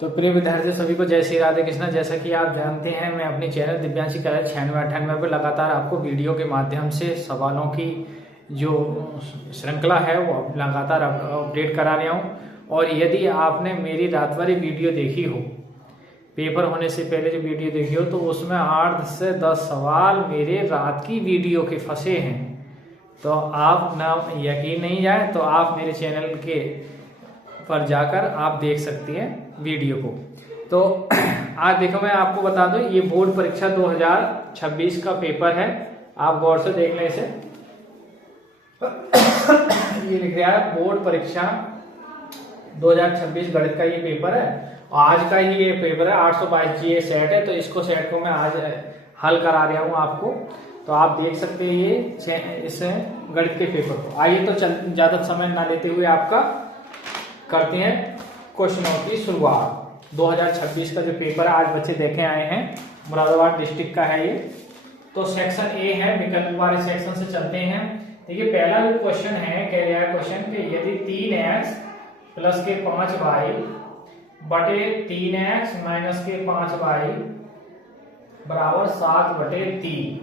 तो प्रिय विद्यार्थियों सभी को जय श्री राधे कृष्णा। जैसा कि आप जानते हैं, मैं अपनी चैनल दिव्यांशी कला 9698 पर लगातार आपको वीडियो के माध्यम से सवालों की जो श्रृंखला है वो लगातार अपडेट करा रहा हूँ। और यदि आपने मेरी रात वाली वीडियो देखी हो, पेपर होने से पहले जो वीडियो देखी हो, तो उसमें 8 से 10 सवाल मेरे रात की वीडियो के फंसे हैं। तो आप ना यकीन नहीं जाए तो आप मेरे चैनल के पर जाकर आप देख सकती हैं वीडियो को। तो आज देखो, मैं आपको बता दूं, ये बोर्ड परीक्षा 2026 का पेपर है। आप गौर से देख लें इसे। ये लिख रहा है बोर्ड परीक्षा 2026 गणित का ये पेपर है। आज का ही ये पेपर है, 822 जी सेट है। तो इसको सेट को मैं आज हल करा रहा हूँ आपको। तो आप देख सकते हैं ये इस गणित के पेपर को। आइए तो ज्यादा समय ना लेते हुए आपका करते हैं क्वेश्चनों की शुरुआत। 2026 का जो पेपर है, आज बच्चे देखे आए हैं, मुरादाबाद डिस्ट्रिक्ट का है ये। तो सेक्शन ए है, विकल्प वाले सेक्शन से चलते हैं। देखिए पहला जो क्वेश्चन है, कह रहा है क्वेश्चन कि यदि 3x प्लस के 5y बटे 3x माइनस के 5y बराबर 7/3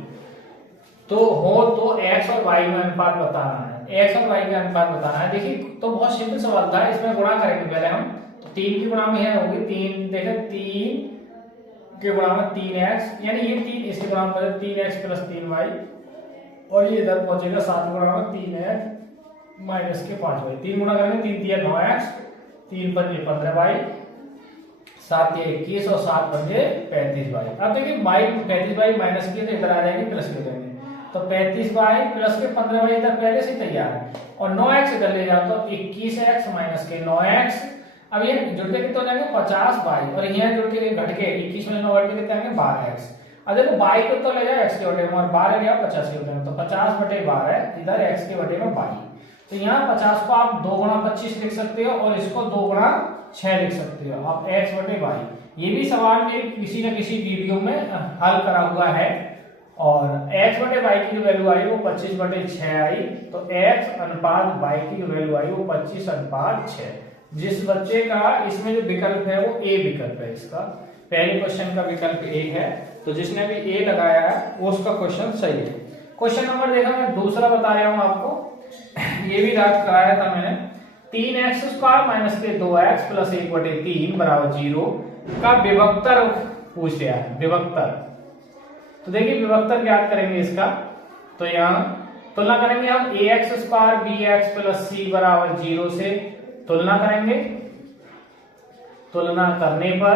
तो हो तो x और y में अनुपात बताना है। x और y का अनुपात बताना है। देखिए तो बहुत सिंपल सवाल था। इसमें गुणा करेंगे पहले हम। तो 3 की गुणा में है होगी 3, देखें 3 के गुणा में 3x, यानी ये 3 इसके गुणा में 3x प्लस 3y, और ये इधर पहुंचेगा 7 गुणा में 3x माइनस के 5y। 3 गुणा करेंगे 3 दिया 9x, 3 पंजे 15y, 7 दिया 21 और 7 पंजे 35y। अब देखिए 35y माइनस किए तो इधर आ जाएगी प्लस के जाएंगे। तो 35y प्लस के 15y इधर पहले से तैयार है, और 9x इधर ले जाओ तो 21x माइनस के 9x। अब ये जुड़ के कितने हो जाएंगे 50y, और यहाँ जुड़ के घट के 21 में 9 घट के कितने आएंगे 12x। अब देखो y को तो ले जाओ x के बटे में, और 12 ले जाओ 50 के बटे में, तो 50/12 इधर x के बटे में 22। तो यहाँ 50 को आप 2 गुणा 25 लिख सकते हो, और इसको 2 गुणा 6 लिख सकते हो आप x/y। ये भी सवाल में किसी न किसी वीडियो में हल करा हुआ है। और x/y की जो वैल्यू आई वो 25/6 आई। तो x अनुपात y की जो वैल्यू आई वो 25/6। जिस बच्चे का इसमें जो विकल्प है वो ए विकल्प है, इसका पहले क्वेश्चन का विकल्प ए है। तो जिसने भी ए लगाया है वो उसका क्वेश्चन सही है। क्वेश्चन नंबर देखा, मैं दूसरा बता रहा हूं आपको। ये भी रात कराया था मैंने। 3x² माइनस के 2x प्लस 1/3 बराबर 0 का विभक्तर पूछ लिया है। विभक्तर, तो देखिए विभक्तर ज्ञात करेंगे इसका। तो यहाँ तुलना करेंगे हम ax² bx प्लस c बराबर 0 से तुलना करेंगे। तुलना करने पर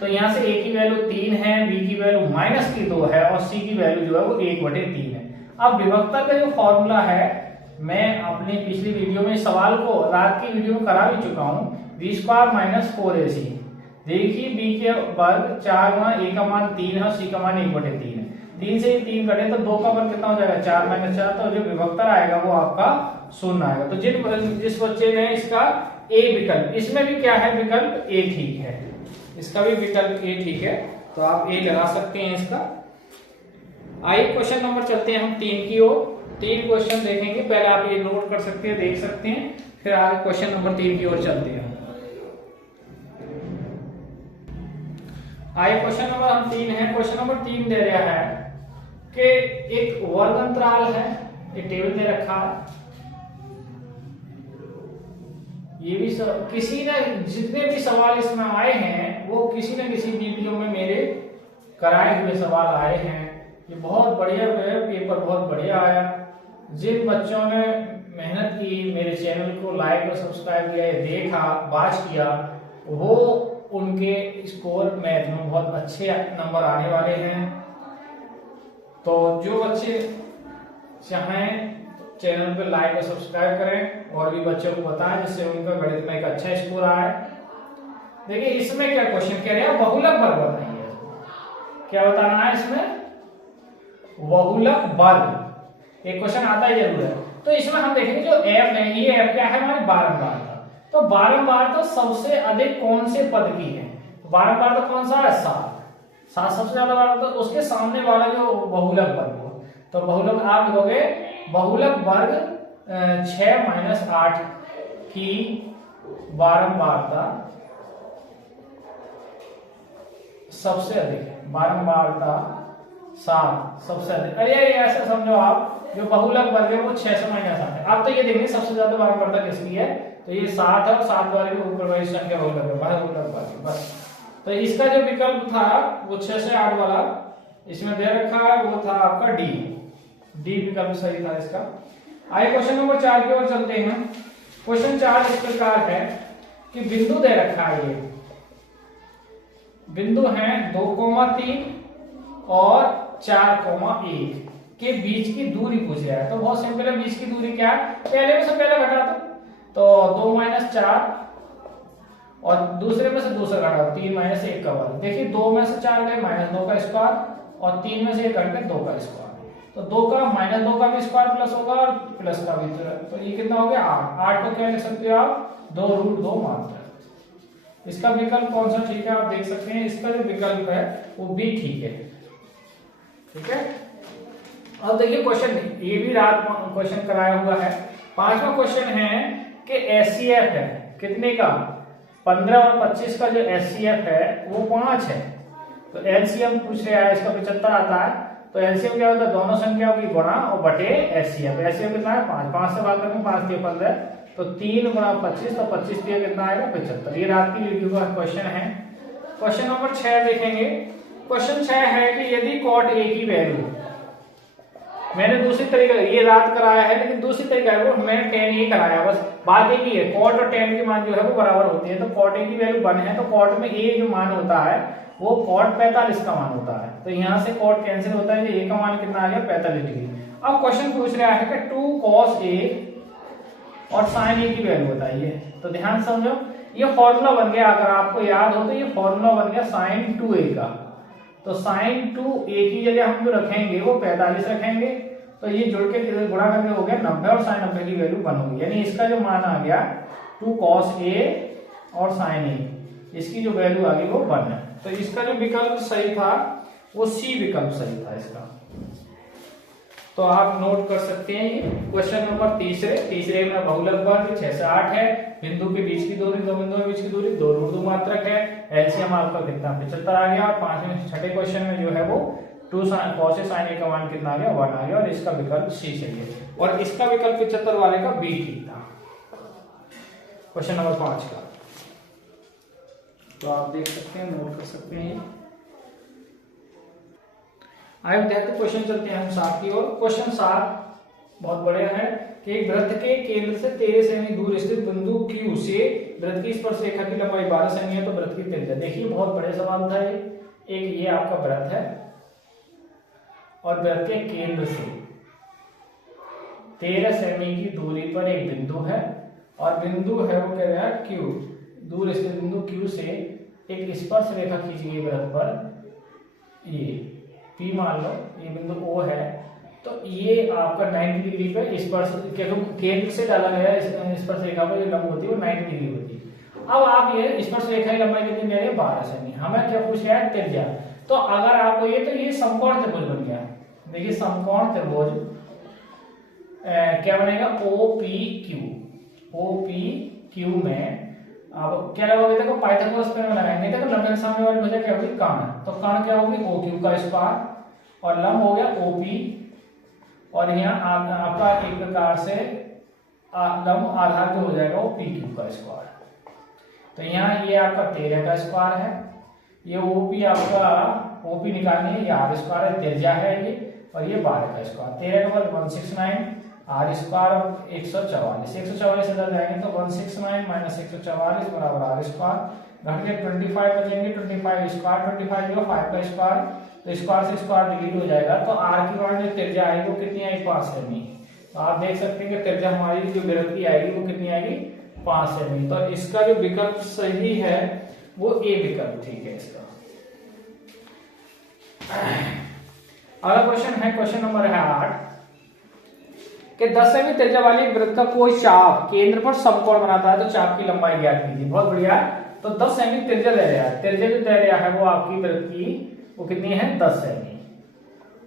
तो यहाँ से a की वैल्यू 3 है, b की वैल्यू -2 है, और c की वैल्यू जो है वो 1/3 है। अब विभक्तर का जो फॉर्मूला है, मैं अपनी पिछली वीडियो में सवाल को रात की वीडियो में करा भी चुका हूँ। b² - 4ac। देखिए b के वर्ग 4 गुणा a का मान 3 है, और c का मान 1/3 है। 3 से 3 कटे तो 2 का वर्ग कितना हो जाएगा 4 - 4। तो जो विभक्तर आएगा वो आपका 0 आएगा। तो जिस बच्चे ने इसका ए विकल्प, इसमें भी क्या है विकल्प ए ठीक है, इसका भी विकल्प ए ठीक है, तो आप ए लगा सकते हैं इसका। आइए क्वेश्चन नंबर चलते हैं हम 3 की ओर। 3 क्वेश्चन देखेंगे, पहले आप ये नोट कर सकते हैं, देख सकते हैं, फिर आगे क्वेश्चन नंबर 3 की ओर चलते हैं। आइए क्वेश्चन नंबर हम 3 है। क्वेश्चन नंबर 3 दे रहा है कि एक वर्ग अंतराल है, एक टेबल दे रखा है। ये भी किसी ने जितने भी सवाल इसमें आए हैं वो किसी न किसी वीडियो में मेरे कराए हुए सवाल आए हैं। ये बहुत बढ़िया पेपर, बहुत बढ़िया आया। जिन बच्चों ने मेहनत की, मेरे चैनल को लाइक और सब्सक्राइब किया, देखा, वॉच किया, वो उनके स्कोर मैथ में बहुत अच्छे नंबर आने वाले हैं। तो जो बच्चे चाहें चैनल पे लाइक और सब्सक्राइब करें, और भी बच्चों को बताएं जिससे उनका गणित में एक अच्छा स्कोर आए। देखिए इसमें क्या क्वेश्चन कह रहे हैं, बहुलक वर्ग बताइए। क्या बताना है इसमें, बहुलक वर्ग। एक क्वेश्चन आता ही जरूर है। तो इसमें हम देखेंगे जो f है, ये f क्या है हमारे बारंबारता। तो बारंबारता सबसे अधिक कौन से पद की है, बारंबारता कौन सा है 7 सबसे ज्यादा बार, तो उसके सामने वाला जो बहुलक वर्ग हो। तो बहुलक आप लिखोगे बहुलक वर्ग 6 - 8 की बारंबारता सबसे अधिक है, बारंबारता 7 सबसे अधिक। अरे ऐसा समझो आप, जो बहुलक वर्ग है वो 6 से -8 है। अब तो ये देखिए सबसे ज्यादा बारंबारता किसकी है, तो ये 7 है और 7 वाले के ऊपर वाली संख्या बहुलक है, बहुलक वर्ग बस। तो इसका जो विकल्प था वो 6 से 8 वाला इसमें दे रखा है, वो था आपका डी विकल्प सही था इसका। आइए क्वेश्चन नंबर 4 की ओर चलते हैं। क्वेश्चन 4 इस प्रकार है कि बिंदु दे रखा है, ये बिंदु है 2,3 और 4,1 के बीच की दूरी पूछ रहा है। तो बहुत सिंपल है, बीच की दूरी क्या है, पहले में से पहले घटा दो, तो 2 - 4 और दूसरे में से दूसरा घटा दो, 3 - 1 का वर्ग। देखिए 2 में से 4 गए -2 का स्क्वायर और 3 में से 1 घट गए 2 का स्क्वायर, तो 2 का -2 का भी स्क्वायर प्लस होगा और प्लस का भी, तो ये कितना हो गया 8। 8 को क्या लिख सकते हो आप, 2√2 मात्र। इसका विकल्प कौन सा ठीक है आप देख सकते हैं, इसका जो विकल्प है वो भी ठीक है। ठीक है, अब देखिए क्वेश्चन, ये भी रात क्वेश्चन कराया हुआ है। 5वां क्वेश्चन है कि एचसीएफ है कितने का, 15 और 25 का जो एचसीएफ है वो 5 है। तो एलसीएम पूछ रहा है, इसका 75 आता है। तो एलसीएम क्या होता है, दोनों संख्याओं की गुणा और बटे एचसीएफ। एचसीएफ कितना है 5, 5 से भाग करेंगे 5 × 15, तो 3 × 25, तो 25 दिया कितना आएगा 75। ये रात की वीडियो का क्वेश्चन है। क्वेश्चन नंबर 6 देखेंगे। क्वेश्चन 6 है कि यदि कॉट ए की वैल्यू, मैंने दूसरी तरीके, ये रात कराया है लेकिन दूसरी तरीका है, वो मैंने tan ही कराया, बस बात एक ही है, कॉट और tan की मान जो है वो बराबर होती है। तो कॉट ए की वैल्यू 1 है, तो कॉट में a जो मान होता है वो कॉट 45 का मान होता है। तो यहाँ से कॉट कैंसिल होता है, a का मान कितना आ गया 45 डिग्री। अब क्वेश्चन पूछ रहा है कि 2 cos a और sin a की वैल्यू बताइए। तो ध्यान समझो, ये फॉर्मूला बन गया, अगर आपको याद हो तो ये फॉर्मूला बन गया sin 2a का। तो sin 2a की जगह हम जो रखेंगे वो 45 रखेंगे, तो ये जुड़ के गुणा करके हो गया 90 और sin 90 की वैल्यू 1 होगी। यानी इसका जो मान आ गया 2 cos a और sin a, इसकी जो वैल्यू आ गई वो 1 है। तो इसका जो विकल्प सही था वो सी विकल्प सही था इसका। तो आप नोट कर सकते हैं। क्वेश्चन नंबर तीसरे में बहुलक वर्ग 6 से 8 है, बिंदु के बीच की दूरी, दो बिंदुओं के बीच की दूरी 2√2 मात्रक है, एलसीएम आपका कितना 75 आ गया। और 5वें छठे क्वेश्चन में जो है वो 2 cos a sin a का मान कितना आ गया 1 आ गया, और इसका विकल्प सी सही है। और इसका विकल्प 75 वाले का बी ठीक था। क्वेश्चन नंबर 5 का तो आप देख सकते हैं, नोट कर सकते हैं। आइए विद्यार्थी क्वेश्चन चलते हैं हम 7 की ओर। क्वेश्चन 7 बहुत बड़े है कि एक वृत्त के केंद्र से 13 सेमी दूर स्थित बिंदु Q से वृत्त की स्पर्श रेखा की लंबाई 12 सेमी है, तो वृत्त की त्रिज्या। देखिए बहुत बड़े सवाल था ये। एक ये आपका वृत्त है और वृत्त के केंद्र से 13 सेमी की दूरी पर एक बिंदु है, और बिंदु है वो कह रहा है Q, दूर स्थित बिंदु Q से एक स्पर्श रेखा खींची गई वृत्त पर, ये P मान लो, ये बिंदु O है, तो ये आपका 90 डिग्री पे स्पर्श, केंद्र से डाला गया स्पर्श रेखा पर जो लंब होती है वो 90 डिग्री होती है। अब आप ये स्पर्श रेखा की लंबाई कितनी ले रहे हैं 12 सेमी, हमें क्या पूछ रहा है त्रिज्या। तो अगर आपको ये, तो ये समकोण त्रिभुज बन गया। देखिए समकोण त्रिभुज क्या बनेगा OPQ में अब क्या लगोगे, देखो पाइथागोरस थ्योरम लगाएंगे, देखो लंब के सामने वाली भुजा क्या होगी कर्ण, तो कर्ण क्या होगी OQ का स्क्वायर और लंब हो गया OP, और यहाँ आपका एक प्रकार से लंब आधार जो हो जाएगा वो PQ का स्क्वायर। तो यहाँ ये आपका 13 का स्क्वायर है, ये OP आपका OP निकालनी है, ये R स्क्वायर है, त्रिज्या है ये, और ये 12 का स्क्वायर। 13 का वर्ग 169, R स्क्वायर और 144, 144 से इधर जाएंगे तो 169 माइनस 144 बराबर R स्क्वायर, घट के 25 बचेंगे, 25 स्क्वायर, 25 जो 5 का स्क्वायर, तो स्क्वायर से स्क्वायर डिलीट हो जाएगा। तो R की मान जो त्रिज्या आएगी वो कितनी आएगी 5 सेमी। तो आप देख सकते हैं कि त्रिज्या हमारी जो वृत्त की आएगी वो कितनी आएगी 5 सेमी। तो इसका जो विकल्प सही है वो ए विकल्प ठीक है इसका। अगला क्वेश्चन है, क्वेश्चन नंबर है 8 कि 10 सेमी त्रिज्या वाली वृत्त का कोई चाप केंद्र पर समकोण बनाता है, तो चाप की लंबाई ज्ञात कीजिए। बहुत बढ़िया। तो 10 सेमी त्रिज्या दे रहा है, त्रिज्या जो दे रहा है वो आपकी वृत्त की वो कितनी है 10 सेमी,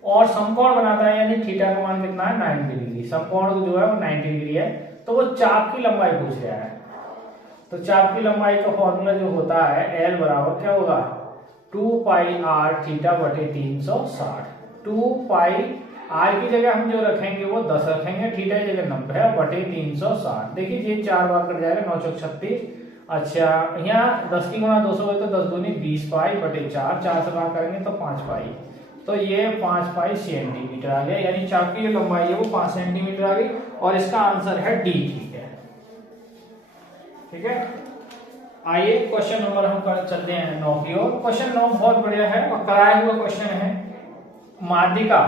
और समकोण बनाता है यानी थीटा का मान कितना है 90 डिग्री, समकोण जो है वो 90 डिग्री है। तो वो चाप की लंबाई पूछ रहा है। तो चाप की लंबाई का फॉर्मूला जो होता है L बराबर क्या होगा 2 पाई r थीटा बटे 360। 2 पाई r की जगह हम जो रखेंगे वो 10 रखेंगे, थीटा की जगह 90 है बटे 360। देखिए ये 4 बार कट जाएगा, 9 चौक 36। अच्छा यहाँ 10 की गुणा 200 हो तो 10 दूनी 20 पाई बटे 4, 4 से बार करेंगे तो 5 पाई, तो ये 5 पाई सेंटीमीटर आ गया, यानी चाप की जो लंबाई है वो 5 सेंटीमीटर आ गई और इसका आंसर है डी। ठीक है। आइए क्वेश्चन नंबर हम चलते हैं 9 की ओर। क्वेश्चन 9 बहुत बढ़िया है और कराया हुआ क्वेश्चन है। माध्यिका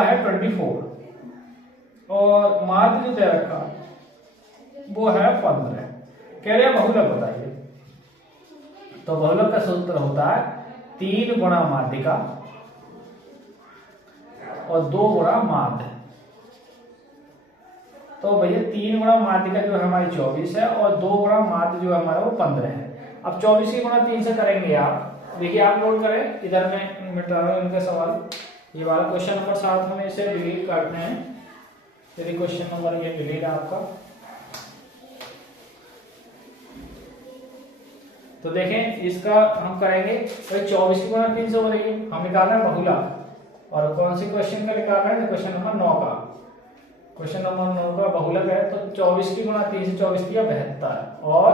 है 24 और माध्य जो दे रखा वो है 15। कह रहे हैं बहुलक बताइए। तो बहुलक का सूत्र होता है 3 गुणा माध्यिका और 2 गुणा माध्य। तो भैया 3 गुणा माध्यिका जो है हमारी 24 है और 2 गुणा माध्य जो है हमारा वो 15 है। अब 24 की गुणा 3 से करेंगे आप, देखिए आप नोट करें, इधर में मिटा रहा हूं इनके सवाल। ये वाला क्वेश्चन नंबर 7 में इसे डिलीट करते हैं, यदि क्वेश्चन नंबर ये डिलीट है आपका। तो देखें इसका हम करेंगे तो 24 की गुणा 3 से बनेगी, हम निकालना है बहुलक। और कौन सी क्वेश्चन का निकालना है? क्वेश्चन नंबर 9 का। क्वेश्चन नंबर 9 का बहुलक है, तो 24 की गुणा 3 से 24 दिया 72 और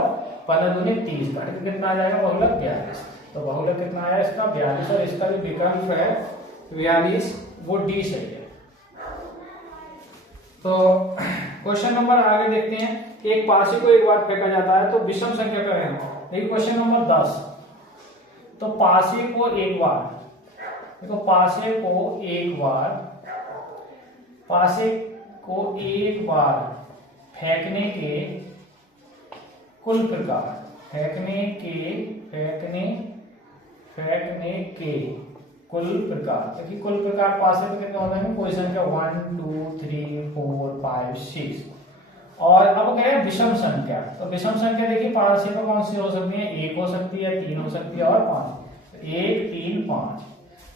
15 दूनी 30 का कितना आ जाएगा बहुलक 42। तो बहुलक कितना आया इसका 42 और इसका जो विकल्प है 42 वो डी सही है। तो क्वेश्चन नंबर आगे देखते हैं। एक पासी को एक बार फेंका जाता है तो विषम संख्या पे है। देखिए क्वेश्चन नंबर 10, तो पासी को एक बार, देखो पासे को एक बार फेंकने के कुल प्रकार, फेंकने के कुल प्रकार। देखिए कुल प्रकार पासे में कितने होते हैं? कोई संख्या 1 2 3 4 5 6। और अब क्या है विषम संख्या। तो विषम संख्या देखिए पासे में कौन सी हो सकती है? 1 हो सकती है, 3 हो सकती है और 5। 1 3 5।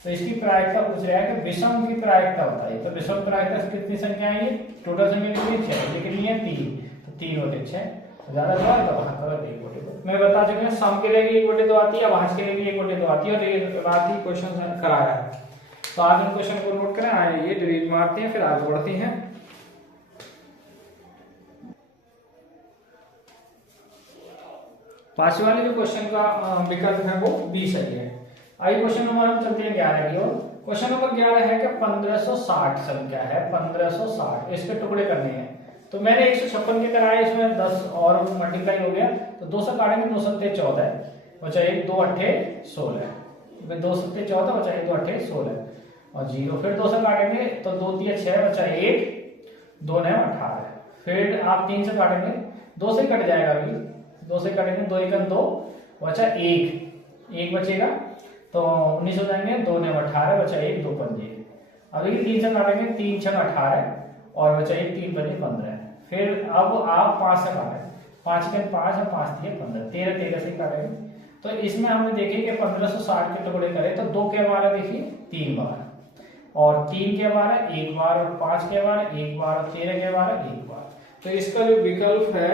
तो इसकी प्रायिकता पूछ रहा है कि विषम की प्रायिकता बताइए। तो विषम प्रायिकता से कितनी संख्या है? ये टोटल संख्या कितनी 6, लेकिन ये 3, तो 3 बटे 6 ज्यादा हुआ तो वहां पर 1 बटे 2। मैं बता चुका हूं सम के लिए भी 1 बटे 2 आती है, भाज्य के लिए भी 1 बटे 2 आती है और ये बात ही क्वेश्चन कराया है। तो आज इन क्वेश्चन को नोट करें, आए ये डिलीट मारते हैं फिर आगे बढ़ते हैं। पांचवे वाले जो क्वेश्चन का विकल्प है वो बी सही है। आइए क्वेश्चन नंबर हम चलते हैं 11 की ओर। क्वेश्चन नंबर 11 है कि 1560 संख्या है, 1560 इसके टुकड़े करने हैं। तो मैंने 156 के कराया, इसमें 10 और मल्टीप्लाई हो गया, तो 2 से काटेंगे 2 सत्ते 14 बचा 1 2 अट्ठे 16, 2 सत्ते 14 बचा 1 2 अट्ठे 16 और 0। फिर 2 से काटेंगे तो 2 3 6 बचा 1 2 9 18। फिर आप 3 से काटेंगे, 2 से कट जाएगा, अभी 2 से काटेंगे 2 1 2 बचा 1 बचेगा, तो 19 हो जाएंगे, 2 9 18 बचा 1 2 5। अभी 3 से काटेंगे, 3 6 18 और बचा 1 3 5 15। फिर अब आप 5 से काटेंगे, 5 के 5 और 5 दिए 15, 13 13 से काटेंगे। तो इसमें हमने देखे कि 1560 के टुकड़े करें तो 2 के बार है, देखिए 3 बार, और 3 के बार है 1 बार, और 5 के बार 1 बार, और 13 के बार 1 बार। तो इसका जो विकल्प है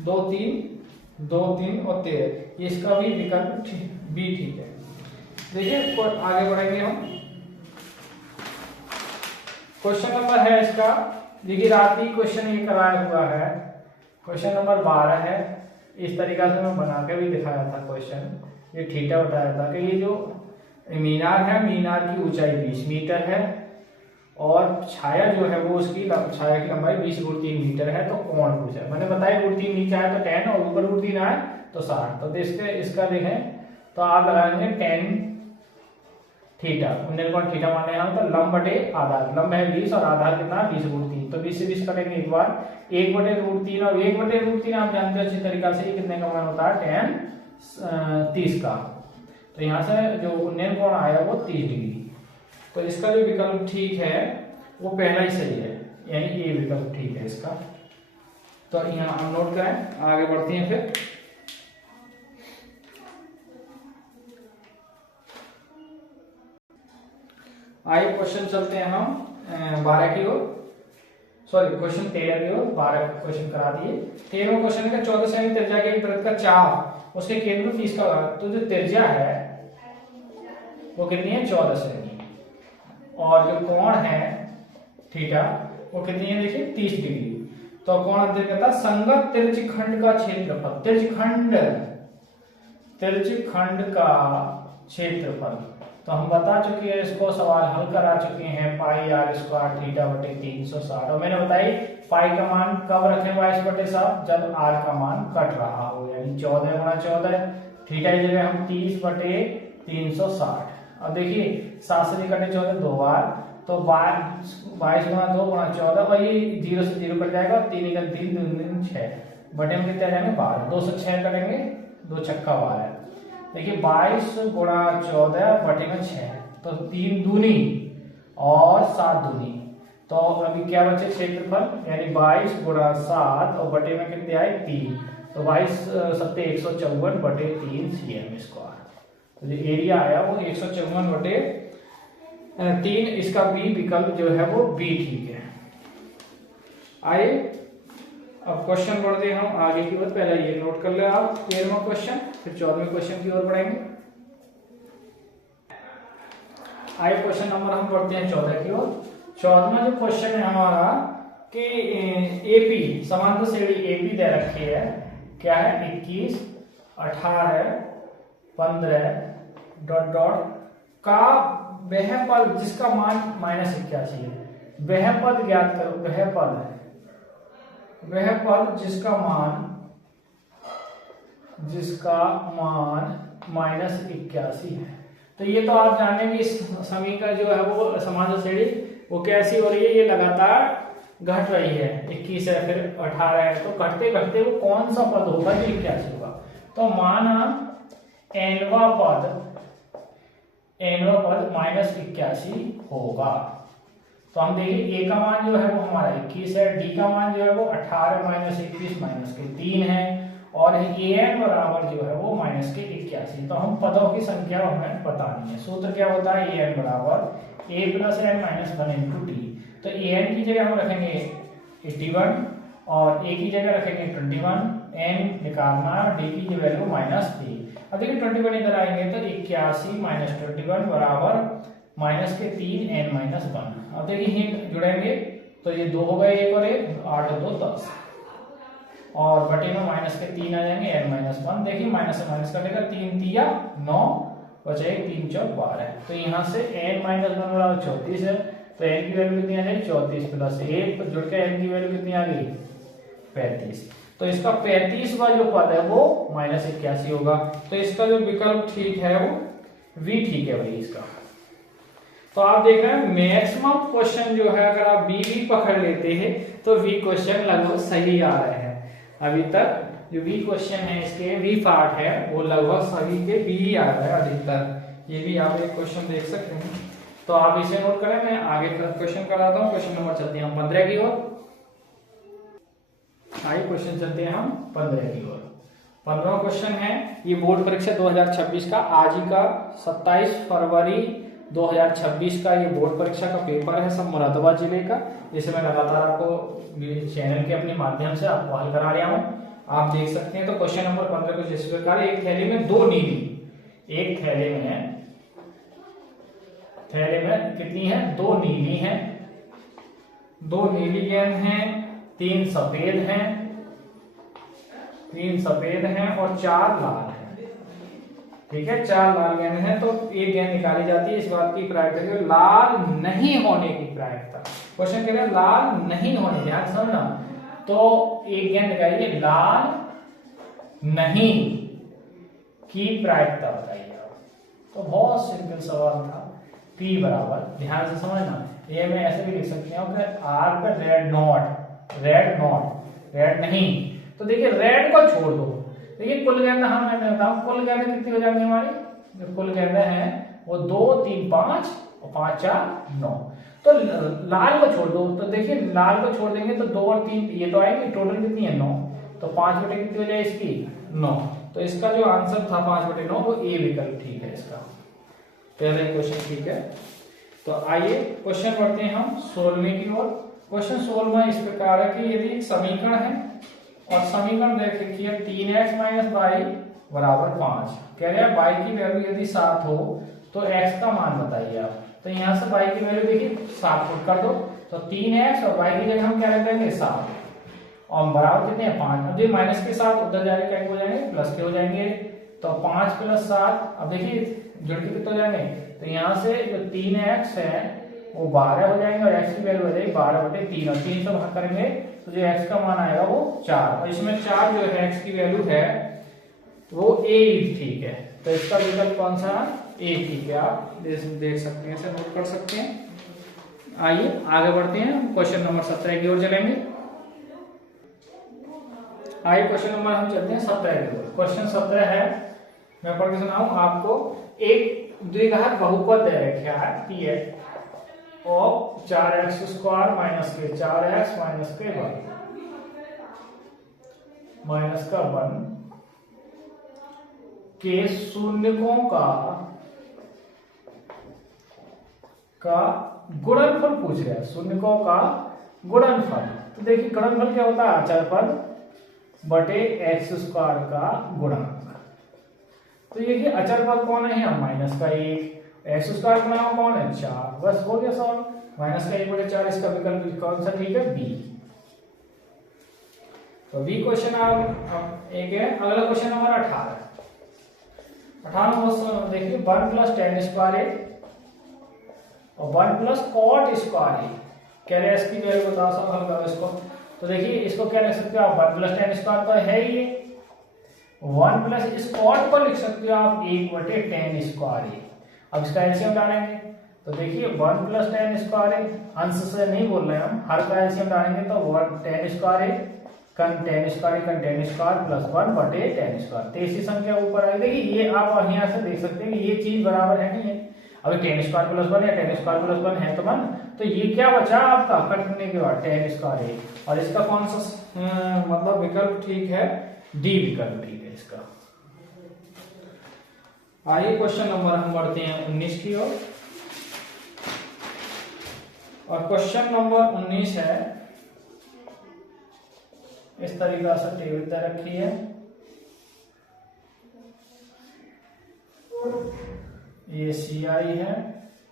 2 3 2 3 और 13, इसका भी विकल्प बी ठीक है। देखिए आगे बढ़ेंगे हम। क्वेश्चन नंबर है इसका, देखिए रात ही क्वेश्चन ये कराया हुआ है, क्वेश्चन नंबर 12 है। इस तरीका से मैं बना के भी दिखाया था क्वेश्चन। ये थीटा बताया था कि ये जो मीनार है, मीनार की ऊंचाई 20 मीटर है और छाया जो है वो उसकी छाया की लंबाई 20 √ 3 मीटर है। तो कोण पूछा है, मैंने बताया √3 नीचे आया तो 10 और ऊपर √3 आया तो 60। तो इसका देखें तो आप लगाएंगे 10 थीटा, उन्हें कौन थीटा माने यहाँ, तो लंब बटे आधार, लंब है 20 और आधार कितना 20 √ 3। तो 20 से 20 कटेंगे एक बार, 1 बटे √3 और 1 बटे √3 आप जानते हो अच्छी तरीका से कितने का मान होता है 10 30 का। तो यहाँ से जो उन्नयन कोण आया वो 30 डिग्री। तो इसका जो विकल्प ठीक है वो पहला ही सही है, यानी ये विकल्प ठीक है इसका। तो यहाँ हम नोट करें, आगे बढ़ते हैं। फिर आइए क्वेश्चन चलते हैं हम 12 की ओर, सॉरी क्वेश्चन 13 की ओर। 12 क्वेश्चन करा दिए। 13वां क्वेश्चन है 14 सेमी त्रिज्या के एक वृत्त का चाप उसके केंद्र 30 का घात, तो जो त्रिज्या है वो कितनी है 14 सेमी, और जो कोण है थीटा वो कितनी है देखिए 30 डिग्री। तो कोण अध्ययन करता संगत त्रिज्यखंड का क्षेत्रफल, त्रिज्यखंड का क्षेत्रफल। तो हम बता चुके हैं इसको, सवाल हल करा चुके हैं, पाई आर स्क्वायर थीटा बटे 360। और मैंने बताई पाई का मान कब रखें 22/7, जब आर का मान कट रहा हो, यानी 14 गुणा 14, थीटा की जगह हम 30/360। अब देखिए 7 से कटे 14 दो बार, तो 22 गुणा 2 गुणा 14, और ये 0 से 0 कट जाएगा, 3 × 3 2 6 बटे में कितने आ जाएंगे 12, 2 से 6 कटेंगे, 2 छक्का 12। देखिए 22 गुणा 14 बटे में 6, तो 3 दूनी और 7 दूनी, तो अभी क्या बचे क्षेत्रफल, यानी 22 गुणा 7 और बटे में कितने आए 3, तो 22 7 154 बटे 3 cm स्क्वायर। तो जो एरिया आया वो 154 बटे 3, इसका बी विकल्प जो है वो बी ठीक है। आइए अब क्वेश्चन बढ़ते हैं हम आगे की ओर। पहले ये नोट कर ले आप 13वां क्वेश्चन, फिर 14वें क्वेश्चन की ओर बढ़ेंगे। आइए क्वेश्चन नंबर हम बढ़ते हैं 14 की ओर। 14वां जो क्वेश्चन है हमारा कि एपी समांतर श्रेणी एपी दे रखी है, क्या है 21 18 15 डॉट डॉट का वह पद जिसका मान -81 है, वह पद ज्ञात करो, वह पद जिसका मान -81 है। तो ये तो आप जानेंगे इस समीकरण जो है वो समांतर श्रेणी वो कैसी हो रही है, ये लगातार घट रही है, 21 है फिर 18 है, तो घटते घटते वो कौन सा पद होगा जो 81 होगा। तो माना nवा पद -81 होगा, तो हम देखिए a का मान जो है वो हमारा 21 है, d का मान जो है वो 18 -21 -3 है, और an बराबर जो है वो -81। तो हम पदों की संख्या हमें बतानी है। सूत्र क्या होता है, an बराबर a + n - 1 × d। तो an की जगह हम रखेंगे 81 और a की जगह रखेंगे 21, n निकालना, d की वैल्यू -3। अब देखिए 21 इधर आएंगे तो 81 - 21 बराबर -3 n - 1। अब देखिए जुड़ेंगे तो ये 2 हो गए, 1 और 1 8 और 2 10, और बटे में -3 आ जाएंगे n - 1। देखिए माइनस से माइनस कटेगा, 3 3 9 बचे 3 4 12। तो यहाँ से n - 1 बराबर 34 है, तो n की वैल्यू कितनी आ जाएगी 34 + 1, तो जुड़ के n की वैल्यू कितनी आ गई 35। तो इसका 35वां जो पद है वो -81 होगा। तो इसका जो विकल्प ठीक है वो V ठीक है भाई इसका। तो आप देख रहे हैं मैक्सिमम क्वेश्चन जो है अगर आप बी पकड़ लेते हैं तो V क्वेश्चन लगभग सही आ रहे हैं। अभी तक जो V क्वेश्चन है इसके V पार्ट है वो लगभग सभी के B ही आ रहा है अधिकतर। ये भी आप एक क्वेश्चन देख सकते हैं, तो आप इसे नोट करें। मैं आगे क्वेश्चन कराता हूँ। क्वेश्चन नंबर चलते हैं हम 15 की ओर। आइए क्वेश्चन चलते हैं हम 15 की ओर। 15वां क्वेश्चन है, ये बोर्ड परीक्षा 2026 का आज ही का 27 फरवरी 2026 का ये बोर्ड परीक्षा का पेपर है, सब मुरादाबाद जिले का। जिसे मैं लगातार आपको चैनल के अपने माध्यम से आपको हल करा रहा हूँ, आप देख सकते हैं। तो क्वेश्चन नंबर 15 कुछ इस प्रकार है, एक थैली में 2 नीली, एक थैले में कितनी है 2 नीली हैं, 2 नीली गेंद हैं, 3 सफेद हैं, 3 सफेद हैं और 4 लाल हैं। ठीक है, 4 लाल गेंद हैं, तो एक गेंद निकाली जाती है। इस बात की प्रायिकता है लाल नहीं होने की प्रायिकता। क्वेश्चन कह रहे हैं लाल नहीं होने, ध्यान समझना। तो एक गेंद निकालिए, लाल नहीं की प्रायिकता बताइए। तो बहुत सिंपल सवाल था। P बराबर, ध्यान से समझना, ये मैं ऐसे भी लिख सकती हूँ कि R पे रेड नहीं। तो देखिए रेड को छोड़ दो। देखिए कुल गेंद मैं बताऊं, कुल गेंद कितनी हो जाएंगी हमारी, जो कुल गेंद है वो 2 3 5 और 5 4 9। तो लाल को छोड़ दो। तो देखिए लाल को छोड़ देंगे तो 2 और 3 ये तो आएंगे, टोटल कितनी है 9। तो 5 बटे कितनी हो जाए इसकी 9। तो इसका जो आंसर था 5 बटे 9 वो ए विकल्प ठीक है इसका। पहला क्वेश्चन ठीक है। तो आइए क्वेश्चन बढ़ते हैं हम 16वें की ओर। क्वेश्चन 16वां इस प्रकार है कि यदि एक समीकरण है और समीकरण देख लिखिए 3x - y बराबर 5। कह रहे हैं y की वैल्यू यदि 7 हो तो x का मान बताइए आप। तो यहाँ से y की वैल्यू देखिए 7 पुट कर दो, तो 3x और y की जगह हम क्या रख देंगे 7 और बराबर कितने हैं 5। अब ये माइनस के साथ उधर जाके क्या हो जाएंगे प्लस के हो जाएंगे, तो 5 + 7 अब देखिए जुड़ के कितने हो जाएंगे, तो यहाँ से जो 3x है वो 12 हो जाएंगे और x की वैल्यू हो जाएगी 12/3 और 3 से भाग करेंगे तो जो x का मान आएगा वो 4 और इसमें 4 जो है x की वैल्यू है वो a ठीक है। तो इसका विकल्प कौन सा a ठीक है, आप देख सकते हैं, इसे नोट कर सकते हैं। आइए आगे बढ़ते हैं, क्वेश्चन नंबर 17 की ओर चलेंगे। आइए क्वेश्चन नंबर हम चलते हैं 17 की ओर। क्वेश्चन 17 है, मैं पढ़ के सुनाऊं आपको। एक द्विघात बहुपद दे रखा है px और 4x² - k 4x - k 1 minus का 1 के शून्यकों का गुणनफल पूछ रहा है, शून्यकों का गुणनफल। तो देखिए गुणनफल क्या होता है, अचर पद बटे x² का गुणांक। तो ये अचर पद कौन है यहाँ माइनस का 1, x² गुणांक कौन है 4, बस हो गया सॉल्व। माइनस का 1/4, इसका विकल्प कौन सा ठीक है बी। तो बी क्वेश्चन आप एक है। अगला क्वेश्चन नंबर 18 देखिए 1 + tan² a और 1 + cot² a। कह रहे हैं इसकी वैल्यू बताओ, सब हल करो इसको। तो देखिए इसको क्या लिख सकते हो आप 1 + tan² तो है ही, 1 + इस cot को लिख सकते हो आप 1/tan² a। अब इसका एलसीएम डालेंगे तो देखिए 1 + tan² a, अंश से नहीं बोल रहे हम, हर का एलसीएम डालेंगे तो 1 tan² a tan² plus 1/tan²। तीसरी संख्या ऊपर आई, देखिए ये आप यहाँ से देख सकते हैं कि ये चीज बराबर है नहीं है। अभी tan² + 1 या tan² + 1 है तो 1, तो ये क्या बचा आपका कटने के बाद tan² a, और इसका कौन सा मतलब विकल्प ठीक है, डी विकल्प ठीक है इसका। आइए क्वेश्चन नंबर हम बढ़ते हैं 19 की ओर। और क्वेश्चन नंबर 19 है, इस तरीका से टेबल दे रखी है, ये CI है,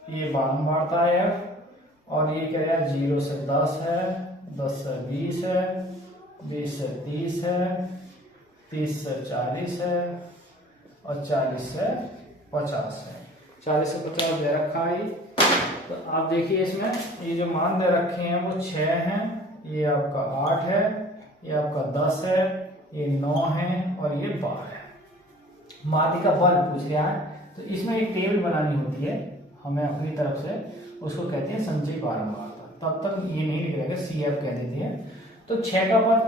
ये बारंबारता है और ये क्या है 0 से 10 है, 10 से 20 है, 20 से 30 है, 30 से 40 है और 40 से 50 है। 40 से 50 दे रखा है। तो आप देखिए इसमें ये जो मान दे रखे हैं वो 6 हैं, ये आपका 8 है, ये आपका 10 है, ये 9 है और ये 12 है। माध्य का वर्ग पूछ रहा है, तो इसमें एक टेबल बनानी होती है हमें अपनी तरफ से, उसको कहते हैं संचयी बारंबारता। तब तक ये नहीं लिख रहेगा, CF कह देती है। तो 6 का पद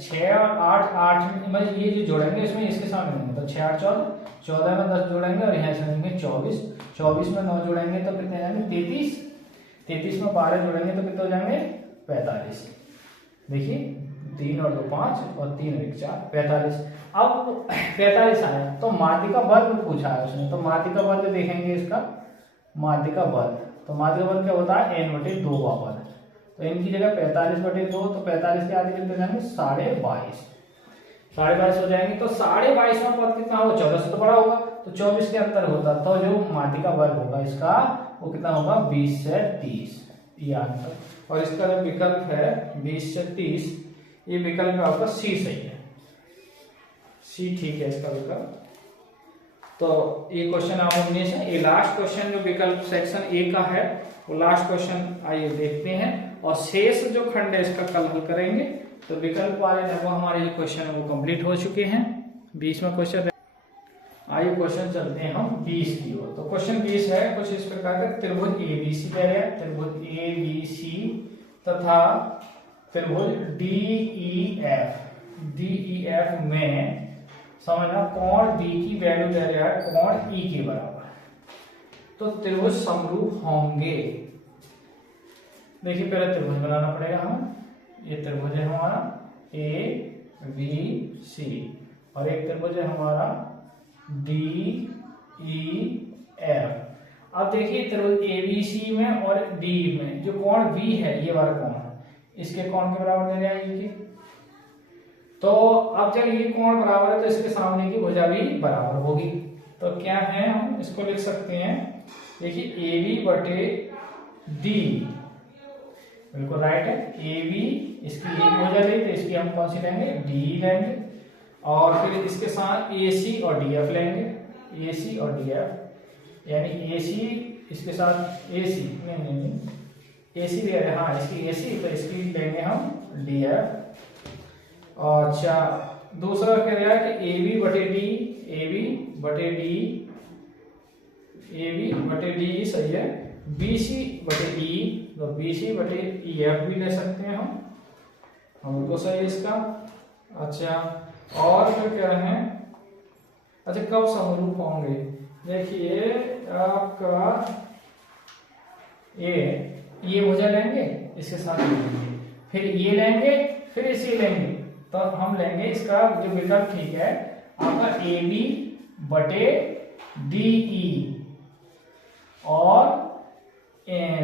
6 और 8 मतलब ये जो जोड़ेंगे इसमें इसके सामने नहीं, तो 6 8 14, 14 में 10 जोड़ेंगे और यहाँ से लेंगे 24, 24 में 9 जोड़ेंगे तो कितने जाएंगे 33, 33 में 12 जोड़ेंगे तो कितने हो जाएंगे 45। देखिए 3 और 2 5 और 3 और 1 4 45। अब 45 आया तो माध्य का वर्ग पूछा है उसने, तो माध्य का वर्ग देखेंगे इसका, माध्य का वर्ग, तो माध्य का वर्ग क्या होता है n/2 का वर्ग। तो इनकी जगह 45/2, तो 45 के आगे कितने जाएंगे 22.5, 22.5 हो जाएंगे। तो 22.5 में पद कितना होगा 14 से तो बड़ा होगा, तो 24 के अंतर होता, तो जो माध्य का वर्ग होगा इसका वो कितना होगा 20 से 30, ये आंसर। और इसका जो विकल्प है 20 से 30, ये विकल्प आपका सी सही है, सी ठीक है इसका विकल्प। तो ये क्वेश्चन आप 19 है। ये लास्ट क्वेश्चन जो विकल्प सेक्शन ए का है वो लास्ट क्वेश्चन आइए देखते हैं, और शेष जो खंड है इसका कल हल करेंगे। तो विकल्प वाले वो हमारे जो क्वेश्चन है वो कंप्लीट हो चुके हैं। 20 में क्वेश्चन, आइए क्वेश्चन चलते हैं हम 20 की ओर। तो क्वेश्चन 20 है कुछ इस प्रकार का, त्रिभुज ABC कह रहे हैं, त्रिभुज ABC तथा त्रिभुज DEF में समझना कोण D की वैल्यू दे रहा है कोण E के बराबर, तो त्रिभुज समरूप होंगे। देखिए पहले त्रिभुज बनाना पड़ेगा हमें, ये त्रिभुज है हमारा ABC और एक त्रिभुज है हमारा DEF। अब देखिए त्रिभुज ABC में और D में जो कोण B है, ये वाला कोण इसके कोण के बराबर दे रहा है, तो अब जब ये कोण बराबर है तो इसके सामने की भुजा भी बराबर होगी। तो क्या है, हम इसको लिख सकते हैं, देखिए AB बटे डी, बिल्कुल राइट है। AB इसकी एक भुजा ली तो इसकी हम कौन सी लेंगे, D लेंगे, और फिर इसके साथ AC और DF लेंगे, AC और DF, यानी AC इसके साथ AC, नहीं AC ले रहे हैं, हाँ इसकी AC, तो इसकी लेंगे हम DF। अच्छा, दूसरा कह रहा है कि AB बटे D, AB बटे D सही है, BC बटे E, तो BC बटे EF भी ले सकते हैं हम बिल्कुल सही है इसका। अच्छा, और फिर क्या है, अच्छा कब समरूप होंगे, देखिए आपका ये भुजा लेंगे, इसके साथ लेंगे, फिर ये लेंगे, फिर इसे लेंगे, तो हम लेंगे इसका जो विकल्प ठीक है आपका AB बटे DE और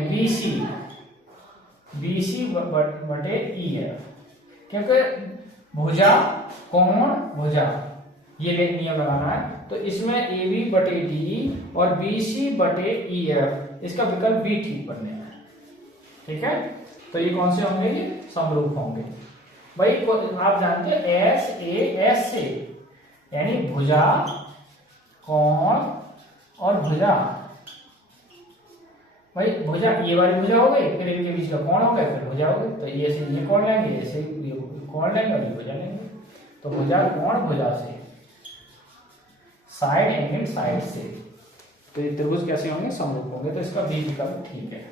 BC बटे EF, क्योंकि भुजा कोण भुजा ये नियम लगाना है। तो इसमें AB बटे DE और BC बटे EF, इसका विकल्प भी ठीक बनने है, ठीक है। तो ये कौन से होंगे, ये समरूप होंगे भाई। आप जानते हैं SAS से, यानी भुजा कोण और भुजा, भाई भुजा ये वाली भुजा हो गई, फिर इनके बीच का कोण हो गया, फिर भुजा हो गई, तो ये से ये कोण लेंगे, ये से ये कोण लेंगे और ये भुजा लेंगे। तो भुजा कोण भुजा से, साइड एंगल साइड से, तो ये त्रिभुज कैसे होंगे, समरूप होंगे। तो इसका बी विकल्प ठीक है।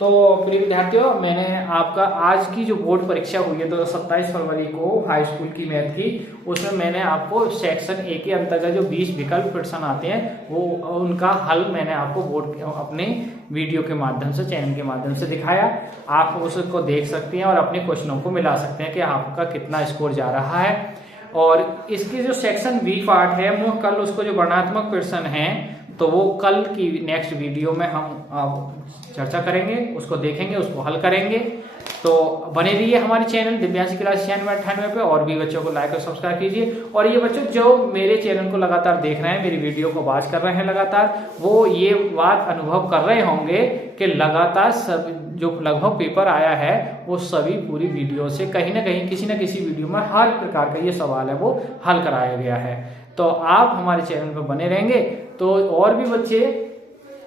तो प्रिय विद्यार्थियों, मैंने आपका आज की जो बोर्ड परीक्षा हुई है तो 27 फरवरी को हाई स्कूल की मैथ की, उसमें मैंने आपको सेक्शन ए के अंतर्गत जो 20 विकल्प प्रश्न आते हैं वो उनका हल मैंने आपको बोर्ड अपने वीडियो के माध्यम से, चैनल के माध्यम से दिखाया। आप उसको देख सकते हैं और अपने क्वेश्चनों को मिला सकते हैं कि आपका कितना स्कोर जा रहा है। और इसकी जो सेक्शन बी पार्ट है वो कल उसको जो वर्णात्मक प्रश्न है तो वो कल की नेक्स्ट वीडियो में हम चर्चा करेंगे, उसको देखेंगे, उसको हल करेंगे। तो बने रहिए हमारे चैनल दिव्यांश क्लास 9698 पे, और भी बच्चों को लाइक और सब्सक्राइब कीजिए। और ये बच्चों जो मेरे चैनल को लगातार देख रहे हैं, मेरी वीडियो को वॉच कर रहे हैं लगातार, वो ये बात अनुभव कर रहे होंगे कि लगातार सब जो लगभग पेपर आया है वो सभी पूरी वीडियो से कहीं ना कहीं किसी न किसी वीडियो में हर प्रकार का ये सवाल है वो हल कराया गया है। तो आप हमारे चैनल पर बने रहेंगे तो और भी बच्चे,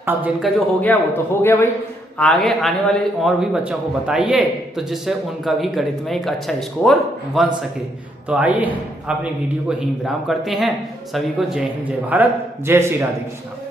अब जिनका जो हो गया वो तो हो गया भाई, आगे आने वाले और भी बच्चों को बताइए तो जिससे उनका भी गणित में एक अच्छा स्कोर बन सके। तो आइए अपनी वीडियो को यहीं विराम करते हैं। सभी को जय हिंद, जय भारत, जय श्री राधे कृष्ण।